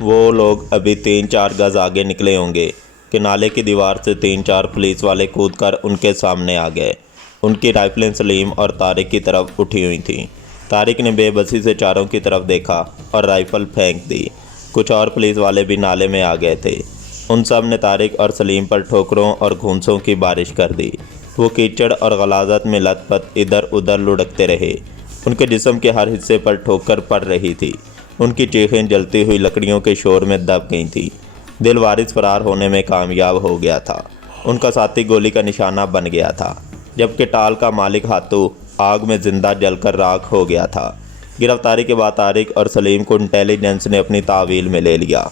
وہ لوگ ابھی 3-4 گز آگے نکلے ہوں گے کہ نالے کی دیوار سے 3-4 پولیس والے کود کر ان کے سامنے آ گئے۔ ان کی رائفلیں سلیم اور طارق کی طرف اٹھی ہوئی تھیں۔ طارق نے بے بسی سے چاروں کی طرف دیکھا اور رائفل پھینک دی۔ کچھ اور پولیس والے بھی نالے میں آ گئے تھے۔ ان سب نے طارق اور سلیم پر ٹھوکروں اور گھونسوں کی بارش کر دی۔ وہ کیچڑ اور غلاظت میں لت پت ادھر ادھر لڑکتے رہے۔ ان کے جسم کے ہر حصے پر ٹھوکر پڑ رہی تھی۔ ان کی چیخیں جلتی ہوئی لکڑیوں کے شور میں دب گئی تھیں۔ دل وارث فرار ہونے میں کامیاب ہو گیا تھا۔ ان کا ساتھی گولی کا نشانہ بن گیا تھا، جبکہ ٹال کا مالک ہاتھو آگ میں زندہ جل کر راکھ ہو گیا تھا۔ گرفتاری کے بعد طارق اور سلیم کو انٹیلیجنس نے اپنی تعویل میں لے لیا۔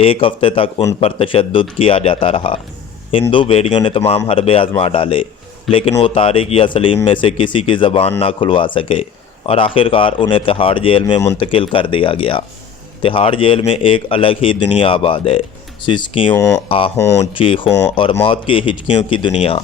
1 ہفتے تک ان پر تشدد کیا جاتا رہا۔ ہندو بیڑیوں نے تمام حربے آزما ڈالے، لیکن وہ طارق یا سلیم میں سے کسی کی زبان نہ کھلوا سکے اور آخرکار انہیں تہاڑ جیل میں منتقل کر دیا گیا۔ تہاڑ جیل میں ایک الگ ہی دنیا آباد ہے، سسکیوں، آہوں، چیخوں اور موت کی ہچکیوں کی دنیا۔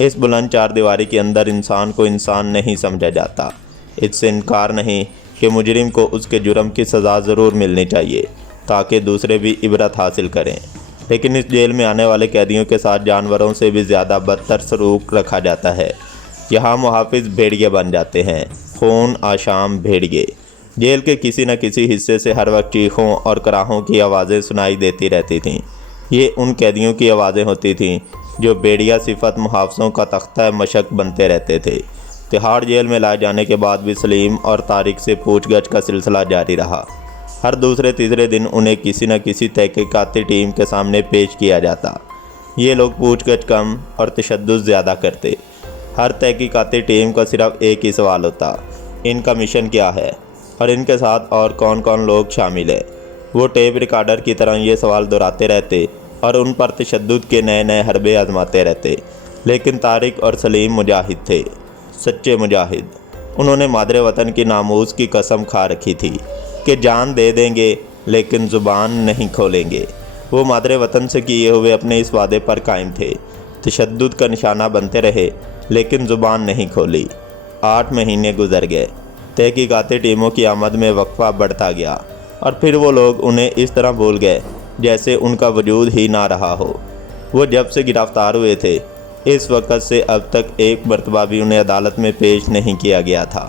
اس بلند 4 دیواری کے اندر انسان کو انسان نہیں سمجھا جاتا۔ اس سے انکار نہیں کہ مجرم کو اس کے جرم کی سزا ضرور ملنی چاہیے تاکہ دوسرے بھی عبرت حاصل کریں، لیکن اس جیل میں آنے والے قیدیوں کے ساتھ جانوروں سے بھی زیادہ بدتر سلوک رکھا جاتا ہے۔ یہاں محافظ بھیڑیے بن جاتے ہیں، خون آشام بھیڑیے۔ جیل کے کسی نہ کسی حصے سے ہر وقت چیخوں اور کراہوں کی آوازیں سنائی دیتی رہتی تھیں۔ یہ ان قیدیوں کی آوازیں ہوتی تھیں جو بیڑیا صفت محافظوں کا تختہ مشق بنتے رہتے تھے۔ تہاڑ جیل میں لائے جانے کے بعد بھی سلیم اور طارق سے پوچھ گچھ کا سلسلہ جاری رہا۔ ہر دوسرے تیسرے دن انہیں کسی نہ کسی تحقیقاتی ٹیم کے سامنے پیش کیا جاتا۔ یہ لوگ پوچھ گچھ کم اور تشدد زیادہ کرتے۔ ہر تحقیقاتی ٹیم کا صرف ایک ہی سوال ہوتا: ان کا مشن کیا ہے اور ان کے ساتھ اور کون کون لوگ شامل ہیں؟ وہ ٹیپ ریکارڈر کی طرح یہ سوال دہراتے رہتے اور ان پر تشدد کے نئے نئے حربے آزماتے رہتے۔ لیکن طارق اور سلیم مجاہد تھے، سچے مجاہد۔ انہوں نے مادر وطن کی ناموس کی قسم کھا رکھی تھی کہ جان دے دیں گے لیکن زبان نہیں کھولیں گے۔ وہ مادر وطن سے کیے ہوئے اپنے اس وعدے پر قائم تھے۔ تشدد کا نشانہ بنتے رہے لیکن زبان نہیں کھولی۔ 8 مہینے گزر گئے۔ تحقیقاتی ٹیموں کی آمد میں وقفہ بڑھتا گیا اور پھر وہ لوگ انہیں اس طرح بھول گئے جیسے ان کا وجود ہی نہ رہا ہو۔ وہ جب سے گرفتار ہوئے تھے اس وقت سے اب تک ایک مرتبہ بھی انہیں عدالت میں پیش نہیں کیا گیا تھا۔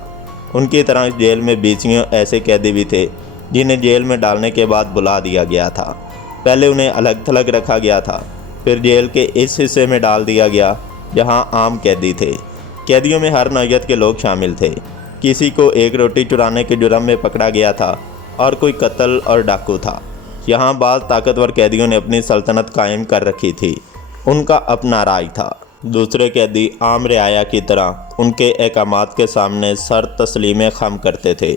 ان کی طرح اس جیل میں 20 ایسے قیدی بھی تھے جنہیں جیل میں ڈالنے کے بعد بلا دیا گیا تھا۔ پہلے انہیں الگ تھلگ رکھا گیا تھا، پھر جیل کے اس حصے میں ڈال دیا گیا جہاں عام قیدی تھے۔ قیدیوں میں ہر نوعیت کے لوگ شامل تھے۔ کسی کو 1 روٹی چرانے کے جرم میں پکڑا گیا تھا اور کوئی قتل اور ڈاکو تھا۔ یہاں بعض طاقتور قیدیوں نے اپنی سلطنت قائم کر رکھی تھی۔ ان کا اپنا راج تھا۔ دوسرے قیدی عام رعایا کی طرح ان کے احکامات کے سامنے سر تسلیمِ خم کرتے تھے۔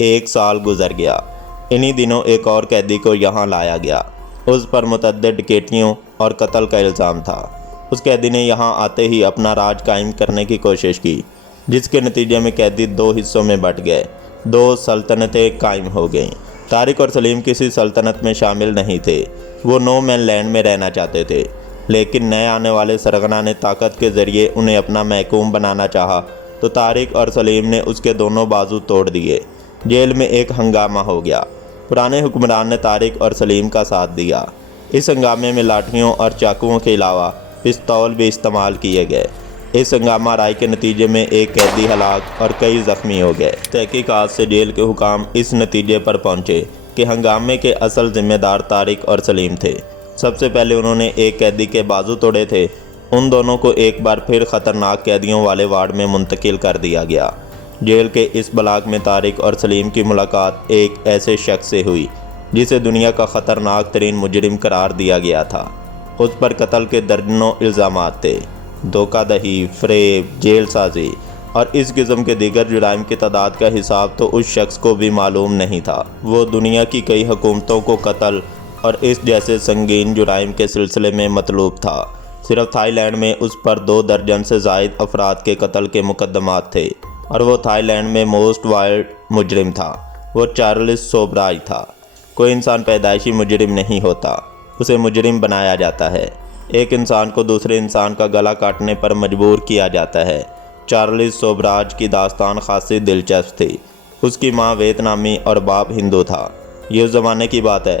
1 سال گزر گیا۔ انہی دنوں ایک اور قیدی کو یہاں لایا گیا۔ اس پر متعدد ڈکیتیوں اور قتل کا الزام تھا۔ اس قیدی نے یہاں آتے ہی اپنا راج قائم کرنے کی کوشش کی، جس کے نتیجے میں قیدی 2 حصوں میں بٹ گئے۔ 2 سلطنتیں قائم ہو گئیں۔ طارق اور سلیم کسی سلطنت میں شامل نہیں تھے۔ وہ نو مین لینڈ میں رہنا چاہتے تھے، لیکن نئے آنے والے سرغنہ نے طاقت کے ذریعے انہیں اپنا محکوم بنانا چاہا تو طارق اور سلیم نے اس کے دونوں بازو توڑ دیے۔ جیل میں ایک ہنگامہ ہو گیا۔ پرانے حکمران نے طارق اور سلیم کا ساتھ دیا۔ اس ہنگامے میں لاٹھیوں اور چاقوؤں کے علاوہ پستول بھی استعمال کیے گئے۔ اس ہنگامہ آرائی کے نتیجے میں ایک قیدی ہلاک اور کئی زخمی ہو گئے۔ تحقیقات سے جیل کے حکام اس نتیجے پر پہنچے کہ ہنگامے کے اصل ذمہ دار طارق اور سلیم تھے۔ سب سے پہلے انہوں نے ایک قیدی کے بازو توڑے تھے۔ ان دونوں کو ایک بار پھر خطرناک قیدیوں والے وارڈ میں منتقل کر دیا گیا۔ جیل کے اس بلاک میں طارق اور سلیم کی ملاقات ایک ایسے شخص سے ہوئی جسے دنیا کا خطرناک ترین مجرم قرار دیا گیا تھا۔ اس پر قتل کے درجنوں الزامات تھے۔ دھوکہ دہی، فریب، جیل سازی اور اس قسم کے دیگر جرائم کی تعداد کا حساب تو اس شخص کو بھی معلوم نہیں تھا۔ وہ دنیا کی کئی حکومتوں کو قتل اور اس جیسے سنگین جرائم کے سلسلے میں مطلوب تھا۔ صرف تھائی لینڈ میں اس پر 2 درجن سے زائد افراد کے قتل کے مقدمات تھے اور وہ تھائی لینڈ میں موسٹ وائلڈ مجرم تھا۔ وہ چارلس سوبراج تھا۔ کوئی انسان پیدائشی مجرم نہیں ہوتا، اسے مجرم بنایا جاتا ہے۔ ایک انسان کو دوسرے انسان کا گلا کاٹنے پر مجبور کیا جاتا ہے۔ چارلس سوبراج کی داستان خاصی دلچسپ تھی۔ اس کی ماں ویتنامی اور باپ ہندو تھا۔ یہ اس زمانے کی بات ہے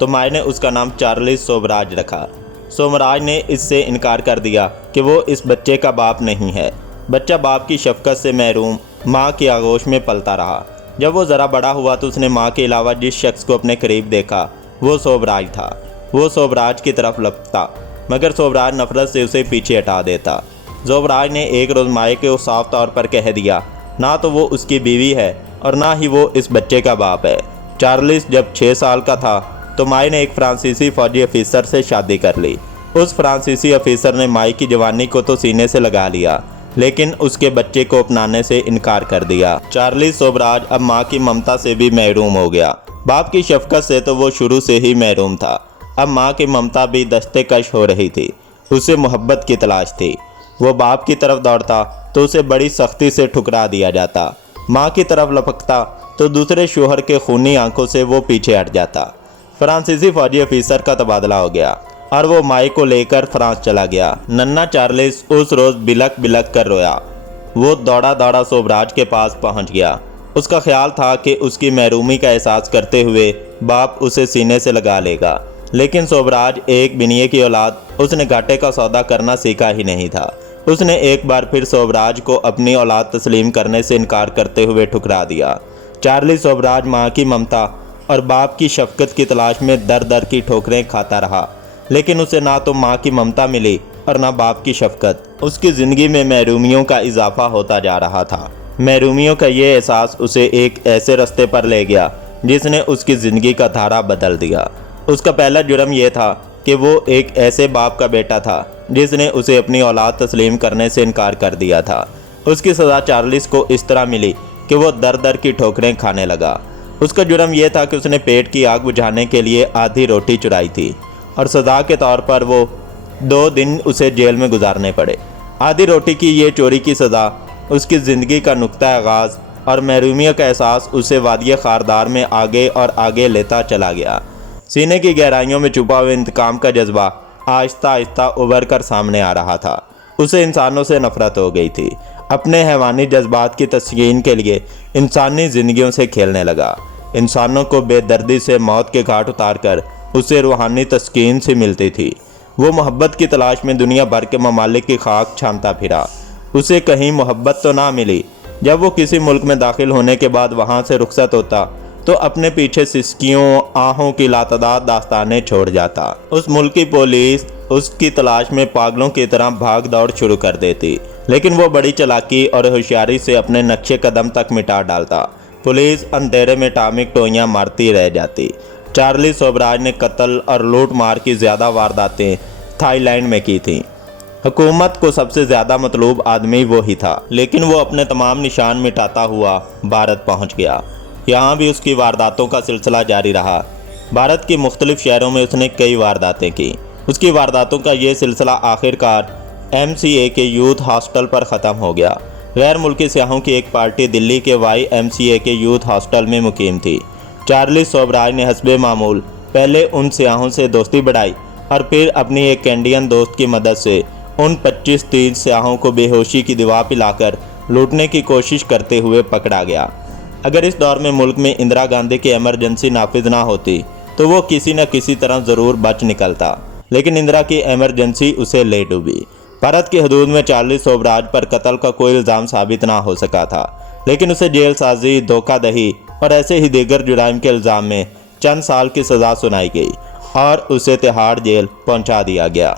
تو مائع نے اس کا نام چارلس سوبراج رکھا۔ سوبراج نے اس سے انکار کر دیا کہ وہ اس بچے کا باپ نہیں ہے۔ بچہ باپ کی شفقت سے محروم ماں کی آغوش میں پلتا رہا۔ جب وہ ذرا بڑا ہوا تو اس نے ماں کے علاوہ جس شخص کو اپنے قریب دیکھا وہ سوبراج تھا۔ وہ سوبراج کی طرف لپکتا مگر سوبراج نفرت سے اسے پیچھے ہٹا دیتا۔ سوبراج نے ایک روز مائع کو صاف طور پر کہہ دیا نہ تو وہ اس کی بیوی ہے اور نہ ہی وہ اس بچے کا باپ ہے۔ چارلس جب 6 سال کا تھا تو مائع نے ایک فرانسیسی فوجی افیسر سے شادی کر لی۔ اس فرانسیسی افیسر نے مائع کی جوانی کو تو سینے سے لگا لیا لیکن اس کے بچے کو اپنانے سے انکار کر دیا۔ چارلس سوبراج اب ماں کی ممتا سے بھی محروم ہو گیا۔ باپ کی شفقت سے تو وہ شروع سے ہی محروم تھا، اب ماں کی ممتا بھی دستے کش ہو رہی تھی۔ اسے محبت کی تلاش تھی۔ وہ باپ کی طرف دوڑتا تو اسے بڑی سختی سے ٹھکرا دیا جاتا، ماں کی طرف لپکتا تو دوسرے شوہر کے خونی آنکھوں سے وہ پیچھے ہٹ جاتا۔ فرانسیسی فوجی افیسر کا تبادلہ ہو گیا اور وہ مائع کو لے کر فرانس چلا گیا۔ ننھا چارلس اس روز بلک بلک کر رویا۔ وہ دوڑا دوڑا سوبراج کے پاس پہنچ گیا۔ اس کا خیال تھا کہ اس کی محرومی کا احساس کرتے ہوئے باپ اسے سینے سے لگا لے گا، لیکن سوبراج ایک بنیے کی اولاد، اس نے گھاٹے کا سودا کرنا سیکھا ہی نہیں تھا۔ اس نے ایک بار پھر سوبراج کو اپنی اولاد تسلیم کرنے سے انکار کرتے ہوئے ٹھکرا دیا۔ چارلس سوبراج ماں کی ممتا اور باپ کی شفقت کی تلاش میں در در کی ٹھوکریں کھاتا رہا، لیکن اسے نہ تو ماں کی ممتا ملی اور نہ باپ کی شفقت۔ اس کی زندگی میں محرومیوں کا اضافہ ہوتا جا رہا تھا۔ محرومیوں کا یہ احساس اسے ایک ایسے رستے پر لے گیا جس نے اس کی زندگی کا دھارا بدل دیا۔ اس کا پہلا جرم یہ تھا کہ وہ ایک ایسے باپ کا بیٹا تھا جس نے اسے اپنی اولاد تسلیم کرنے سے انکار کر دیا تھا۔ اس کی سزا چارلس کو اس طرح ملی کہ وہ در در کی ٹھوکریں کھانے لگا۔ اس کا جرم یہ تھا کہ اس نے پیٹ کی آگ بجھانے کے لیے آدھی روٹی چرائی تھی اور سزا کے طور پر وہ 2 دن اسے جیل میں گزارنے پڑے۔ آدھی روٹی کی یہ چوری کی سزا اس کی زندگی کا نقطہ آغاز اور محرومیت کا احساس اسے وادی خاردار میں آگے اور آگے لیتا چلا گیا۔ سینے کی گہرائیوں میں چھپا ہوا انتقام کا جذبہ آہستہ آہستہ ابھر کر سامنے آ رہا تھا۔ اسے انسانوں سے نفرت ہو گئی تھی۔ اپنے حیوانی جذبات کی تسکین کے لیے انسانی زندگیوں سے کھیلنے لگا۔ انسانوں کو بے دردی سے موت کے گھاٹ اتار کر اسے روحانی تسکین سے ملتی تھی۔ وہ محبت کی تلاش میں دنیا بھر کے ممالک کی خاک چھانتا پھرا۔ اسے کہیں محبت تو نہ ملی۔ جب وہ کسی ملک میں داخل ہونے کے بعد وہاں سے رخصت ہوتا تو اپنے پیچھے سسکیوں آہوں کی لاتعداد داستانیں چھوڑ جاتا۔ اس ملک کی پولیس اس کی تلاش میں پاگلوں کی طرح بھاگ دوڑ شروع کر دیتی، لیکن وہ بڑی چالاکی اور ہوشیاری سے اپنے نقشے قدم تک مٹا ڈالتا۔ پولیس اندھیرے میں ٹامک ٹوئیاں مارتی رہ جاتی۔ چارلس سوبراج نے قتل اور لوٹ مار کی زیادہ وارداتیں تھائی لینڈ میں کی تھیں۔ حکومت کو سب سے زیادہ مطلوب آدمی وہی تھا، لیکن وہ اپنے تمام نشان مٹاتا ہوا بھارت پہنچ گیا۔ یہاں بھی اس کی وارداتوں کا سلسلہ جاری رہا۔ بھارت کے مختلف شہروں میں اس نے کئی وارداتیں کی۔ اس کی وارداتوں کا یہ سلسلہ آخر کار MCA کے یوتھ ہاسٹل پر ختم ہو گیا۔ غیر ملکی سیاحوں کی ایک پارٹی دلی کے YMCA کے یوتھ ہاسٹل میں مقیم تھی۔ چارلس سوبراج نے حسب معمول پہلے ان سیاحوں سے دوستی بڑھائی اور پھر اپنی ایک کینیڈین دوست کی مدد سے ان 25-30 سیاحوں کو بے ہوشی کی دوا پلا کر لوٹنے کی کوشش کرتے ہوئے پکڑا گیا۔ اگر اس دور میں ملک میں اندرا گاندھی کی ایمرجنسی نافذ نہ ہوتی تو وہ کسی نہ کسی طرح ضرور بچ نکلتا، لیکن اندرا کی ایمرجنسی اسے لے ڈوبی۔ بھارت کی حدود میں چارلس سوبراج پر قتل کا کوئی الزام ثابت نہ ہو سکا تھا، لیکن اسے جیل سازی، دھوکہ دہی اور ایسے ہی دیگر جرائم کے الزام میں چند سال کی سزا سنائی گئی اور اسے تہاڑ جیل پہنچا دیا گیا۔